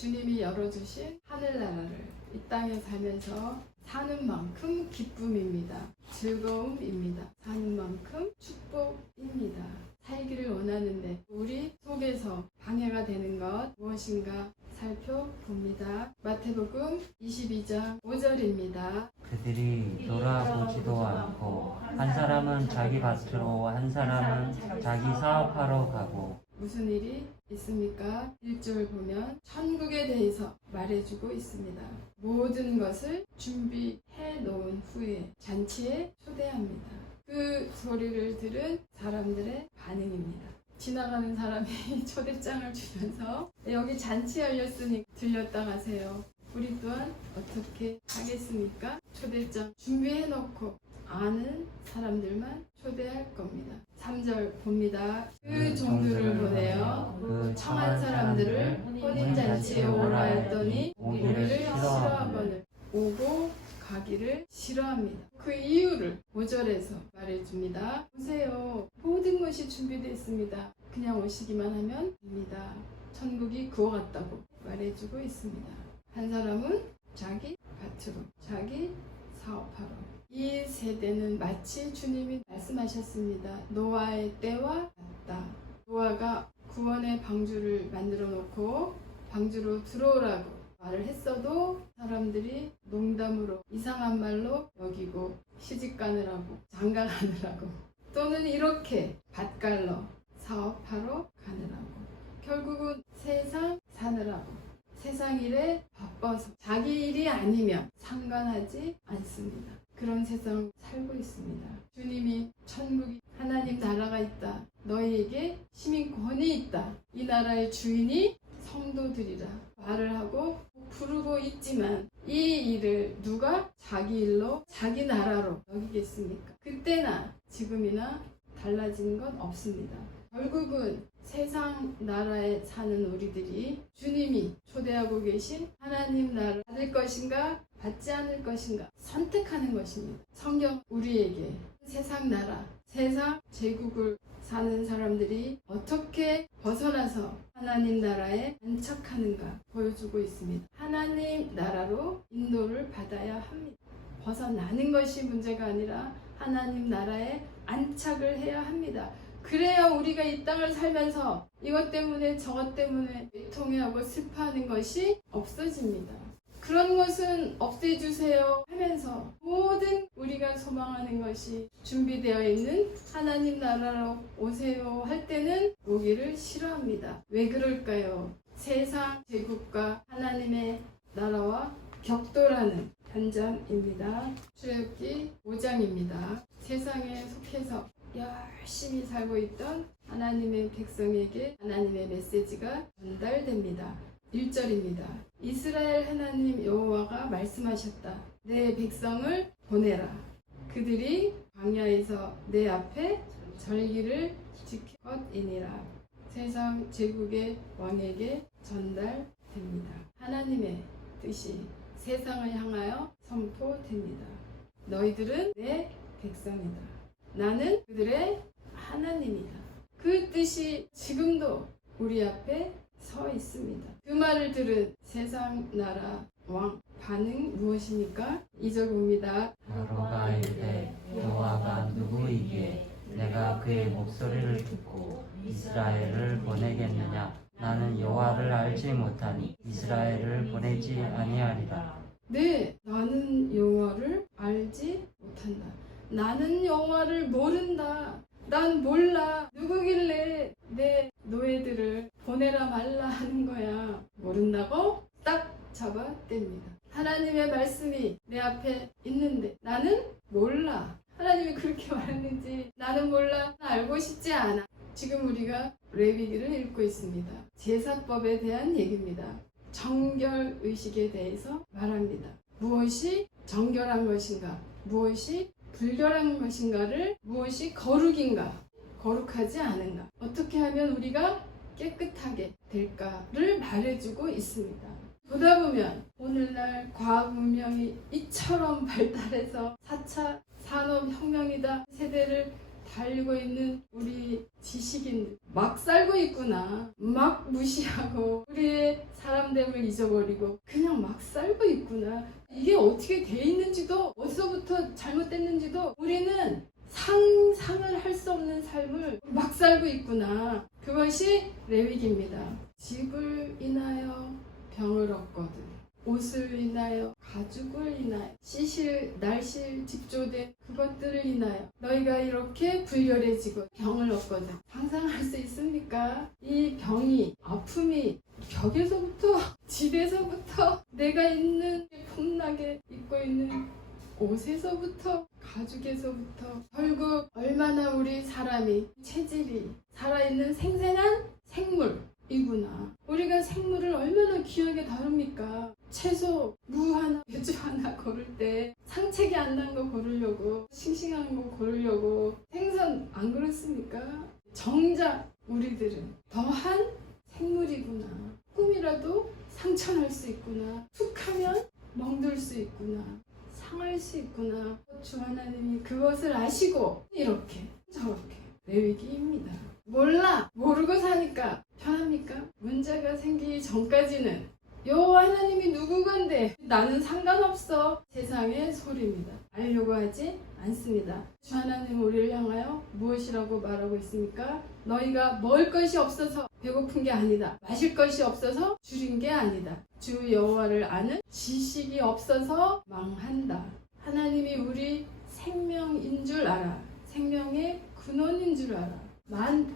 주님이 열어주신 하늘나라를 이 땅에 살면서 사는 만큼 기쁨입니다. 즐거움입니다. 사는 만큼 축복입니다. 살기를 원하는데 우리 속에서 방해가 되는 것 무엇인가 살펴봅니다. 마태복음 22장 5절입니다. 그들이 돌아보지도 않고 한 사람은 자기 밭으로 한 사람은 자기 사업하러 가고. 무슨 일이 있습니까? 1절 보면 천국에 대해서 말해주고 있습니다. 모든 것을 준비해 놓은 후에 잔치에 초대합니다. 그 소리를 들은 사람들의 반응입니다. 지나가는 사람이 초대장을 주면서 여기 잔치 열렸으니 들렸다 가세요. 우리 또한 어떻게 하겠습니까? 초대장 준비해 놓고 아는 사람들만 초대할 겁니다. 3절 봅니다. 그 종들을 보내어 그 청한 사람들을 혼인잔치에 오라 했더니 오기를 싫어하거늘 오고 가기를 싫어합니다. 그 이유를 5절에서 말해줍니다. 보세요. 모든 것이 준비되어 있습니다. 그냥 오시기만 하면 됩니다. 천국이 그와 같다고 말해주고 있습니다. 한 사람은 자기 밭으로, 자기 사업하러. 이 세대는 마치 주님이 말씀하셨습니다. 노아의 때와 같다. 노아가 구원의 방주를 만들어 놓고 방주로 들어오라고 말을 했어도 사람들이 농담으로 이상한 말로 여기고 시집 가느라고 장가 가느라고 또는 이렇게 밭갈러 사업하러 가느라고 결국은 세상 사느라고 세상 일에 바빠서 자기 일이 아니면 상관하지 않습니다. 그런 세상 살고 있습니다. 주님이 천국이 하나님 나라가 있다. 너희에게 시민권이 있다. 이 나라의 주인이 성도들이라 말을 하고 부르고 있지만 이 일을 누가 자기 일로 자기 나라로 여기겠습니까? 그때나 지금이나 달라진 건 없습니다. 결국은 세상 나라에 사는 우리들이 주님이 초대하고 계신 하나님 나라를 받을 것인가 받지 않을 것인가 선택하는 것입니다. 성경 우리에게 세상 나라, 세상 제국을 사는 사람들이 어떻게 벗어나서 하나님 나라에 안착하는가 보여주고 있습니다. 하나님 나라로 인도를 받아야 합니다. 벗어나는 것이 문제가 아니라 하나님 나라에 안착을 해야 합니다. 그래야 우리가 이 땅을 살면서 이것 때문에 저것 때문에 통해하고 슬퍼하는 것이 없어집니다. 그런 것은 없애주세요 하면서 모든 우리가 소망하는 것이 준비되어 있는 하나님 나라로 오세요 할 때는 오기를 싫어합니다. 왜 그럴까요? 세상 제국과 하나님의 나라와 격돌하는 현장입니다. 출애굽기 5장입니다. 세상에 속해서 열심히 살고 있던 하나님의 백성에게 하나님의 메시지가 전달됩니다. 1절입니다. 이스라엘 하나님 여호와가 말씀하셨다. 내 백성을 보내라. 그들이 광야에서 내 앞에 절기를 지킬 것이니라. 세상 제국의 왕에게 전달됩니다. 하나님의 뜻이 세상을 향하여 선포됩니다. 너희들은 내 백성이다. 나는 그들의 하나님이다. 그 뜻이 지금도 우리 앞에 서 있습니다. 그 말을 들은 세상 나라 왕 반응 무엇입니까? 2절 봅니다. 바로가 이르되 여호와가 누구이기에 내가 그의 목소리를 듣고 이스라엘을 보내겠느냐? 나는 여호와를 알지 못하니 이스라엘을 보내지 아니하리라. 네, 나는 여호와를 알지 못한다. 나는 여호와를 모른다. 난 몰라. 누구길래 내 노예들을 보내라 말라 하는 거야. 모른다고 딱 잡아댑니다. 하나님의 말씀이 내 앞에 있는데 나는 몰라. 하나님이 그렇게 말했는지 나는 몰라. 알고 싶지 않아. 지금 우리가 레위기를 읽고 있습니다. 제사법에 대한 얘기입니다. 정결의식에 대해서 말합니다. 무엇이 정결한 것인가? 무엇이 불결한 것인가를 무엇이 거룩인가, 거룩하지 않은가, 어떻게 하면 우리가 깨끗하게 될까를 말해주고 있습니다. 보다 보면 오늘날 과학 문명이 이처럼 발달해서 4차 산업혁명이다 세대를 달리고 있는 우리 지식인들 막 살고 있구나. 막 무시하고 우리의 사람됨을 잊어버리고 그냥 막 살고 있구나. 이게 어떻게 돼 있는지도 어디서부터 잘못됐는지도 우리는 상상을 할 수 없는 삶을 막 살고 있구나. 그것이 레위기입니다. 집을 인하여 병을 얻거든. 옷을 인하여 가죽을 인하여 시실 날실 직조된 그것들을 인하여 너희가 이렇게 불결해지고 병을 얻거든. 상상할 수 있습니까? 이 병이 아픔이 벽에서부터 집에서부터 내가 있는 풍나게 입고 있는 옷에서부터 가죽에서부터 결국 얼마나 우리 사람이 체질이 살아있는 생생한 생물이구나. 우리가 생물을 얼마나 귀하게 다룹니까? 채소, 무 하나, 배추 하나 고를 때 상책이 안 난 거 고르려고 싱싱한 거 고르려고 생선 안 그렇습니까? 정작 우리들은 더한 생물이구나. 꿈이라도 상처날 수 있구나. 툭하면 멍들 수 있구나. 상할 수 있구나. 주 하나님이 그것을 아시고 이렇게 저렇게 레위기입니다. 몰라 모르고 사니까 편합니까? 문제가 생기기 전까지는 여호와 하나님이 누구건데 나는 상관없어 세상의 소리입니다. 알려고 하지 않습니다. 주 하나님 우리를 향하여 무엇이라고 말하고 있습니까? 너희가 먹을 것이 없어서 배고픈 게 아니다. 마실 것이 없어서 줄인 게 아니다. 주 여호와를 아는 지식이 없어서 망한다. 하나님이 우리 생명인 줄 알아. 생명의 근원인 줄 알아.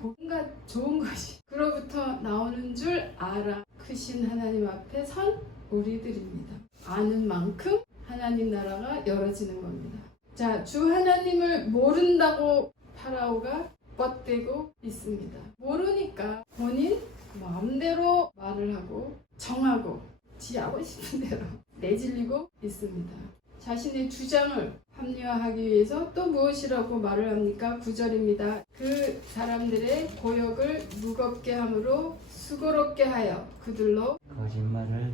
온갖 좋은 것이 그로부터 나오는 줄 알아. 크신 하나님 앞에 선 우리들입니다. 아는 만큼 하나님 나라가 열어지는 겁니다. 자, 주 하나님을 모른다고 파라오가 뻗대고 있습니다. 모르니까 본인 마음대로 말을 하고 정하고 지하고 싶은 대로 내질리고 있습니다. 자신의 주장을 합리화하기 위해서 또 무엇이라고 말을 합니까? 9절입니다. 그 사람들의 고역을 무겁게 함으로 수고롭게 하여 그들로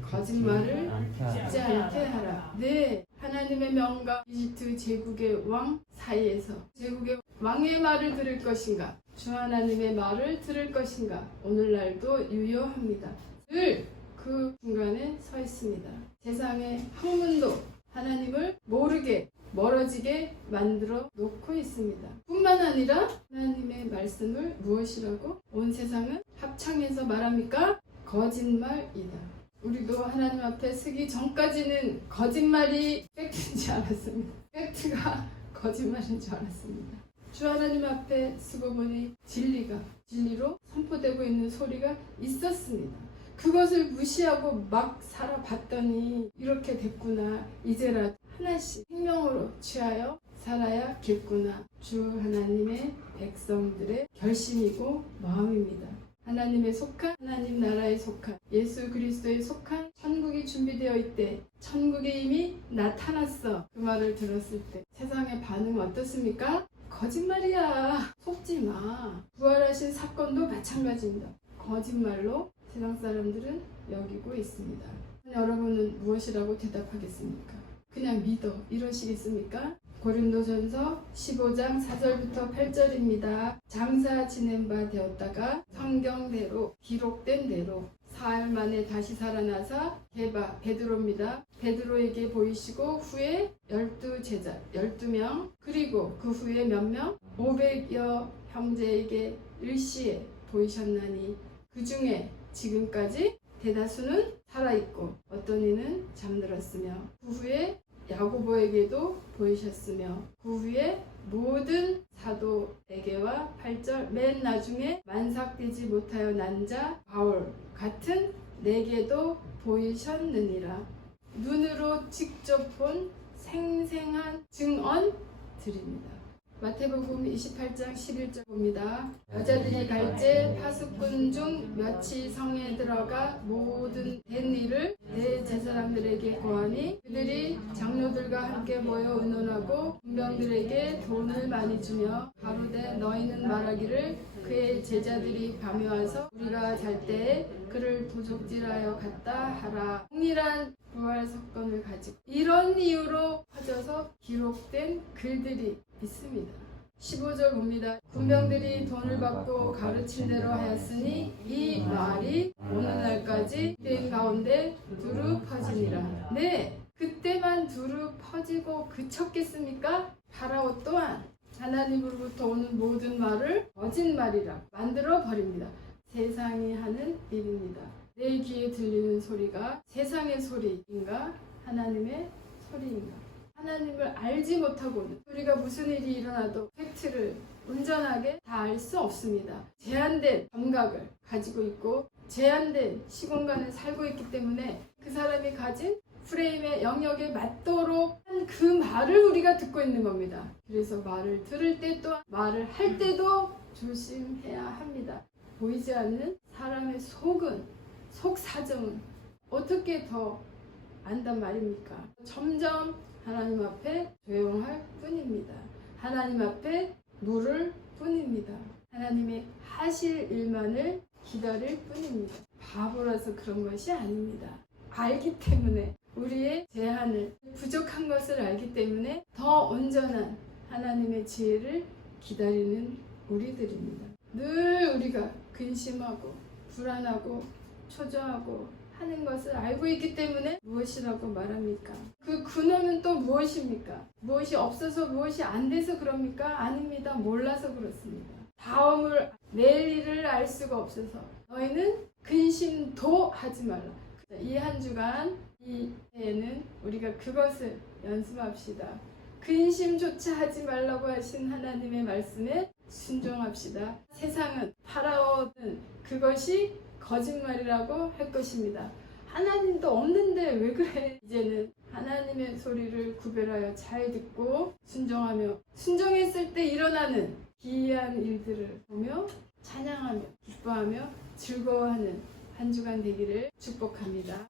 거짓말을 짓지 않게 하라. 네, 하나님의 명과 이집트 제국의 왕 사이에서 제국의 왕의 말을 들을 것인가? 주 하나님의 말을 들을 것인가? 오늘날도 유효합니다. 늘 그 중간에 서 있습니다. 세상의 학문도 하나님을 모르게 멀어지게 만들어 놓고 있습니다. 뿐만 아니라 하나님의 말씀을 무엇이라고 온 세상은 합창해서 말합니까? 거짓말이다. 우리도 하나님 앞에 서기 전까지는 거짓말이 팩트인지 알았습니다. 팩트가 거짓말인 줄 알았습니다. 주 하나님 앞에 서고 보니 진리로 선포되고 있는 소리가 있었습니다. 그것을 무시하고 막 살아봤더니 이렇게 됐구나. 이제라도 하나씩 생명으로 취하여 살아야겠구나. 주 하나님의 백성들의 결심이고 마음입니다. 하나님의 속한, 하나님 나라에 속한, 예수 그리스도에 속한 천국이 준비되어 있대. 천국이 이미 나타났어. 그 말을 들었을 때 세상의 반응은 어떻습니까? 거짓말이야. 속지 마. 부활하신 사건도 마찬가지입니다. 거짓말로 세상 사람들은 여기고 있습니다. 여러분은 무엇이라고 대답하겠습니까? 그냥 믿어 이러시겠습니까? 고린도전서 15장 4절부터 8절입니다. 장사 지낸 바 되었다가 성경대로 기록된 대로 사흘 만에 다시 살아나사 베드로입니다. 베드로에게 보이시고 후에 12제자 12명 그리고 그 후에 몇 명? 500여 형제에게 일시에 보이셨나니 그 중에 지금까지 대다수는 살아있고 어떤 이는 잠들었으며 그 후에 야고보에게도 보이셨으며 그 후에 모든 사도에게와 8절 맨 나중에 만삭되지 못하여 난 자 바울 같은 내게도 보이셨느니라. 눈으로 직접 본 생생한 증언 드립니다. 마태복음 28장 11절 봅니다. 여자들이 갈제 파수꾼 중 몇이 성에 들어가 모든 된 일을 대제사장들에게 고하니 그들이 장로들과 함께 모여 의논하고 군병들에게 돈을 많이 주며 가로되 너희는 말하기를 그의 제자들이 밤에 와서 우리가 잘 때에 그를 도적질하여 갔다 하라. 동일한 부활 사건을 가지고 이런 이유로 퍼져서 기록된 글들이 있습니다. 15절 봅니다. 군병들이 돈을 받고 가르칠 대로 하였으니 이 말이 오늘날까지 유대인 가운데 두루 퍼지니라. 네, 그때만 두루 퍼지고 그쳤겠습니까? 파라오 또한 하나님으로부터 오는 모든 말을 거짓말이라 만들어 버립니다. 세상이 하는 일입니다. 내 귀에 들리는 소리가 세상의 소리인가 하나님의 소리인가? 하나님을 알지 못하고는 우리가 무슨 일이 일어나도 팩트를 온전하게 다 알 수 없습니다. 제한된 감각을 가지고 있고 제한된 시공간에 살고 있기 때문에 그 사람이 가진 프레임의 영역에 맞도록 한 그 말을 우리가 듣고 있는 겁니다. 그래서 말을 들을 때 또한 말을 할 때도 조심해야 합니다. 보이지 않는 사람의 속 사정은 어떻게 더 안단 말입니까? 점점 하나님 앞에 조용할 뿐입니다. 하나님 앞에 물을 뿐입니다. 하나님의 하실 일만을 기다릴 뿐입니다. 바보라서 그런 것이 아닙니다. 알기 때문에 우리의 제한을 부족한 것을 알기 때문에 더 온전한 하나님의 지혜를 기다리는 우리들입니다. 늘 우리가 근심하고 불안하고 초조하고 하는 것을 알고 있기 때문에 무엇이라고 말합니까? 그 근원은 또 무엇입니까? 무엇이 없어서 무엇이 안 돼서 그럽니까? 아닙니다. 몰라서 그렇습니다. 다음을 내일 일을 알 수가 없어서 너희는 근심도 하지 말라. 이 한 주간 이 해에는 우리가 그것을 연습합시다. 근심조차 하지 말라고 하신 하나님의 말씀에 순종합시다. 세상은 파라오는 그것이 거짓말이라고 할 것입니다. 하나님도 없는데 왜 그래? 이제는 하나님의 소리를 구별하여 잘 듣고 순종하며 순종했을 때 일어나는 기이한 일들을 보며 찬양하며 기뻐하며 즐거워하는 한 주간 되기를 축복합니다.